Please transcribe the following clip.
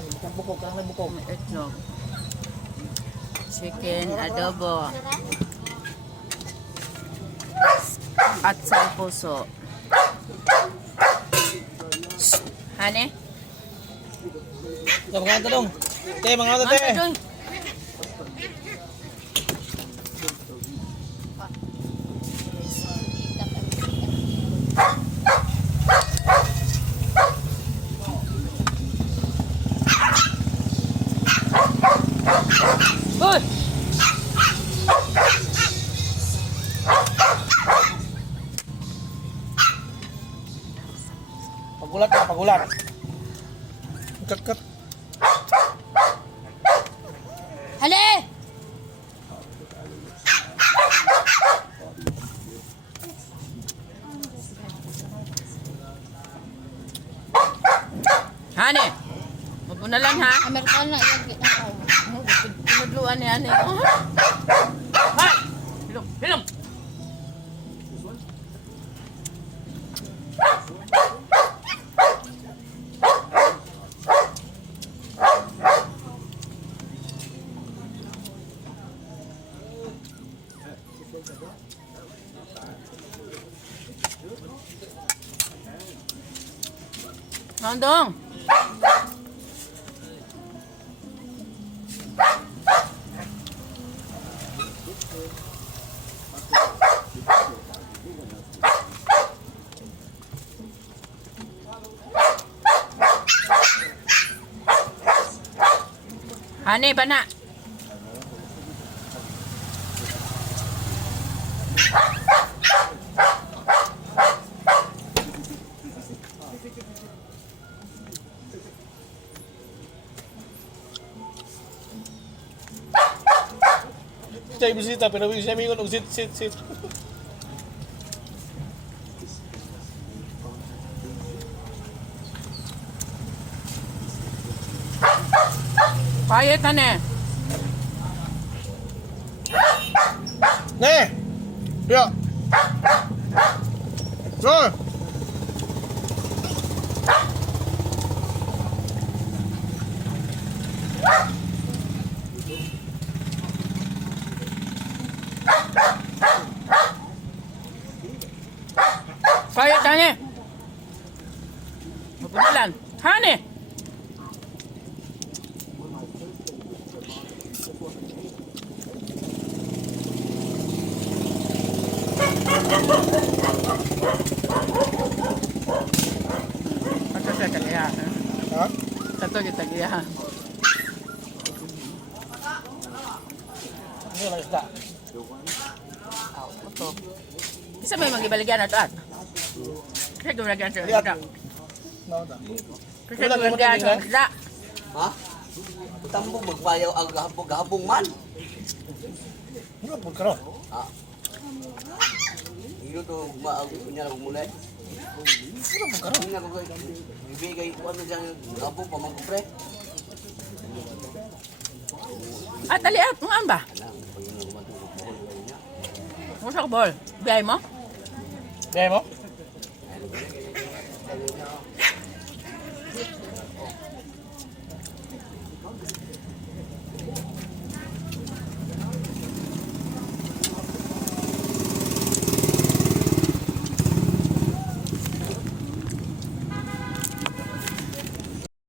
Isang bukog, karang may bukog. May itlog. Chicken adobo. At salpuso. Hane? Mga kanta dong. Te, mga kanta te. Doy. Uy! Pagulat na, pagulat. Kat. Hali! Hane! Mabunalan ha? Amerikano yan. Pinudluan ni Hane. Hay! Hilom! Hilom! Nandong! Hane, bana! Chay bisita, pero siya mingon og sit. Quiet, Hane! Ne! Ya. So. Quiet, Hane! Mabunalan! Hane! Ito sa tagiyahan. Ha? Ito sa tagiyahan. Ano lang isda? Ito. Isa may magibaligyan na ito at? Kasi gumagyan sa isda. No, da. Kasi gumagyan sa isda. Ha? Utang mo magbayaw ang gahapong man. Ano pud karon? Ha? Iyo to maag kunya lang mulay. Ano pud karon? Kunya ko ibigay ko ano diyan gahapong pamangko pre. At aliat mo ang ba? Musa ko bol. Biyay mo? Dai mo?